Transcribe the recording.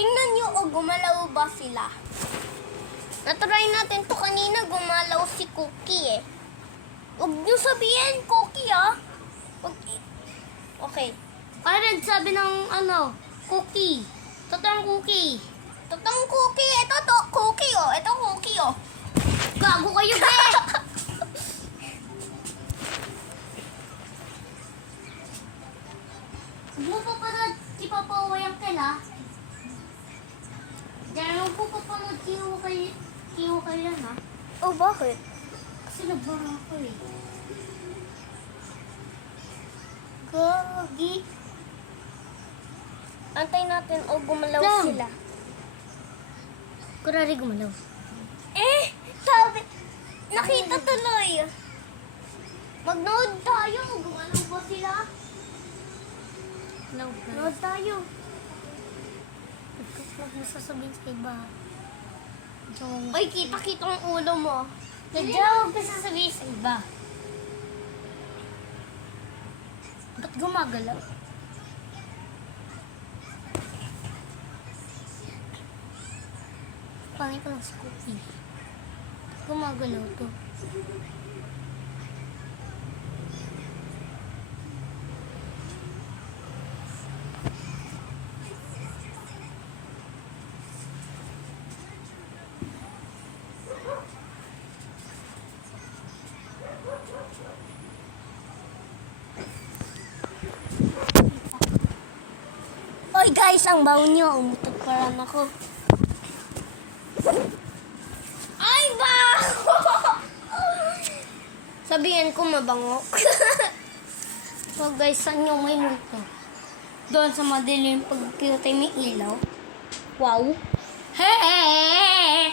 Tingnan nyo o gumalaw ba sila. Natry natin to kanina, gumalaw si Cookie eh. Huwag nyo sabihin, Cookie ah. Okay. Karen, sabi ng Cookie. Totoong Cookie. Totoong Cookie. Ito to, Cookie oh. Ito Cookie oh. Gago kayo, be! Huwag mo pa panood si Papa Uwayang Kela. Diyan mo po papanood kiyo kayo yan, ha? Oh, bakit? Kasi nagbara ako eh. Gagi. Antay natin o gumalaw Lang. sila. Kurari gumalaw. Sabi, nakita tuloy. Mag-nood tayo. Gumalaw ba sila? Hello, Nood tayo. Huwag mo sasabihin sa iba. Ay, kita-kita ang ulo mo. Nadya, huwag mo sasabihin sa iba. Ba't gumagalaw? Pangit lang sa Cookie. Gumagalaw to. Oy guys, ang baw nyo. Umutot pa rin ako. Ay, baho! Sabihin ko mabango. So guys, saan yung may multo? Doon sa madilim pag kinatay may ilaw. Wow! Hey!